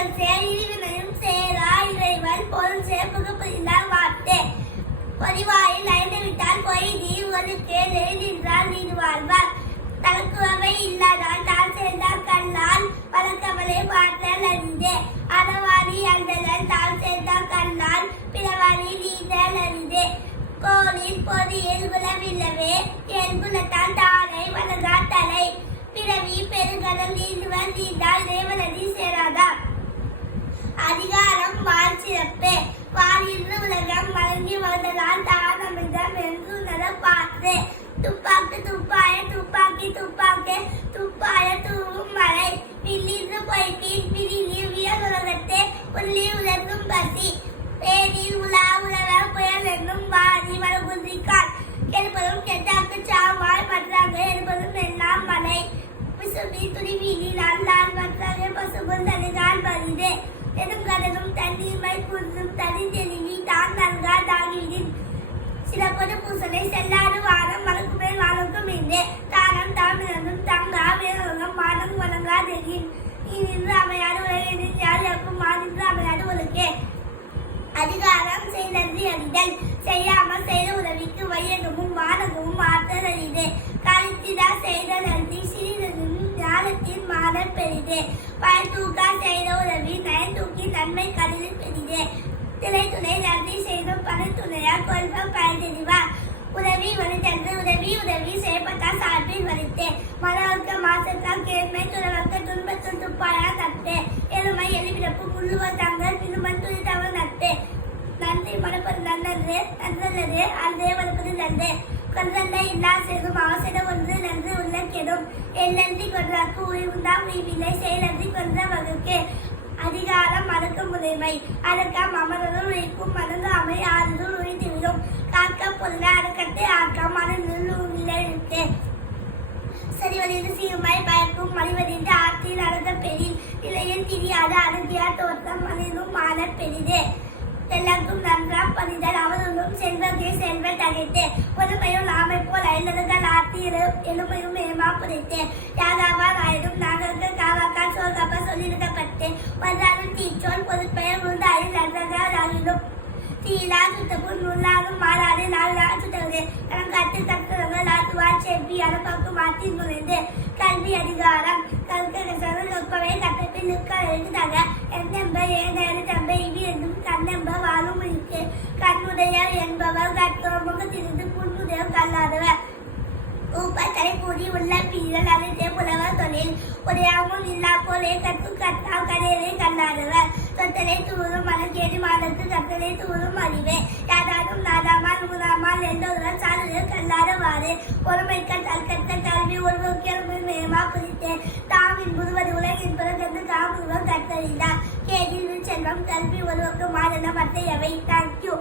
புகழ் சேரிவினையும் சேரா இறைவன் பொருள் சேர்ப்புக்கு புரிந்தால் வார்த்தை பொறிவாயில் ஐந்து விட்டால் பொய் நீ ஒரு கேளு நின்றால் நீ வாழ்வார் தனக்குவவை இல்லாதான் தான் சேர்ந்தால் கண்ணால் பழக்கவலை பார்த்தல் அறிந்தே அறவாரி அந்தலன் தான் சேர்ந்தால் கண்ணால் பிறவாரி நீந்தல் அறிந்தே கோலில் பொறியில் உளவில்லவே என்புலத்தான் தானை வணங்கா தலை பிறவி பெருங்கடல் நீந்துவர் நீந்தால் தேவனதி சேராதா அதிகாரம் வாழ் சிறப்பு வாரின்று உலகம் வழங்கி வந்ததால் தான் அமிர்தம் என்று உணர பார்த்து துப்பாக்கு துப்பாய துப்பாக்கி துப்பாக்கு துப்பாய தூவும் மழை வில்லின்று பொய்ப்பின் பிரிவில் வியல் உலகத்தே உள்ளி உலர்ந்தும் பசி பேரில் உலா உலக புயல் என்னும் வாரி வளகுதிக்கால் கெடுப்பதும் கெட்டாக்கு சாவாய் மற்றாக எடுப்பதும் எல்லாம் மழை விசுமி துணிவீனி நல்லால் மற்றாக பசுபுல் தனிதான் வருது எதும் கடலும் தண்ணீர்மை குன்றும் தனி தெளிவி தான் நன்கால் தாகிவிடின் சிறப்பது பூசனை செல்லாது வானம் மலக்குமே வானக்கும் இல்லை தானம் தாமிரனும் தங்கா வேறும் மானம் வணங்கா தெரியும் நீ நின்று அமையாது உலகின் யார் எப்பவும் நின்று அமையாது உலகே அதிகாரம் செய்தன்றி அறிதல் செய்யாமல் செய்த உதவிக்கு வையகமும் வானகமும் ஆற்றல் அறிது கருத்திடா செய்த நன்றி சிறிதனும் ஞானத்தின் மாதம் பெரிது பயன் தூக்கா செய்த உதவி நயன் தூக்கி நன்மை கருதில் பெரிது திரை துணை நன்றி செய்தும் பண துணையா கொள்வம் பயன் தெரிவார் உதவி வலித்தன்று உதவி உதவி செய்யப்பட்டால் சார்பில் வலித்து மனவர்க்க மாசத்தால் கேள்மை துறவர்க்க துன்பத்தில் துப்பாயா நட்டு எருமை எலிபிறப்பு முள்ளுவர் தங்கள் திருமண் துணித்தவர் நட்டு நன்றி மனப்பது நல்லது நன்றல்லது அன்றே வளர்ப்பது நன்று கொன்றல்ல இல்லா செய்தும் அவசரம் ஒன்று நன்று உள்ள கெடும் எல்லன்றி கொன்றாக்கு உயிர்ந்தாம் உய்வில்லை செயலன்றி கொன்ற வகுக்கு அதிகாரம் மறக்கும் உடைமை அடக்கம் அமரரும் உழைக்கும் மறங்காமை ஆறுதல் உழைத்திவிடும் காக்க பொருள அடக்கத்தை ஆக்கம் மனநில் நிலைத்து சரிவதில் சீருமாய் பயக்கும் மலிவதின்று ஆற்றில் அடந்த பெரில் நிலையில் திரியாத அடங்கியார் தோற்றம் மனிதனும் மாற பெரிது தெல்லங்கும் நன்றாம் பணிதல் அவர்களும் செல்வகே செல்வ தகைத்து பொறுமையும் நாமை போல் ஐநர்கள் ஆற்றி எலுமையும் ஏமா புதைத்து யாகாவால் ஆயிடும் நாகர்கள் காவாக்கால் சோகப்ப சொல்லியிருக்கப்பட்டு வந்தாலும் தீச்சோல் பொதுப்பெயர் உண்டாயில் நன்றாக ஆகிடும் தீலா சுத்தப்பும் நுள்ளாகும் மாறாது நாளா சுத்தவது கணக்காட்டு தக்குறவர்கள் ஆத்துவார் செவ்வி அனுப்பாக்கு மாற்றி நுழைந்து கல்வி அதிகாரம் கல்கரசர்கள் நொப்பவை கட்டப்பில் நிற்க எழுதாக எண்ணெம்ப ஏனேறு தம்பை இவி என்றும் கண்ணெம்ப வாழும் இருக்கு கண்ணுடையர் என்பவர் கற்றோமுகத்திலிருந்து புண்ணுடையர் கல்லாதவர் ஊப்பத்தலை கூறி உள்ள பீரல் அனைத்தே புலவர் தொழில் உடையாமல் இல்லா போலே கற்று கற்றால் கடையிலே கல்லாதவர் தொத்தலை தூரும் மலக்கேறி மாதத்து கத்தலை தூரும் அறிவே யாதாரும் நாதாமால் மூதாமால் எல்லோருடன் சாலையில் கல்லாதவாறு பொறுமைக்க தற்கத்த கல்வி ஒருவருக்கு மேமா புரித்து தாம் இன்புறுவது உலக என்பதற்கு காமுருவம் கற்றறிந்தார் கேடில் செல்வம் கல்வி ஒருவருக்கு மாதன மற்ற எவை தேங்க்யூ.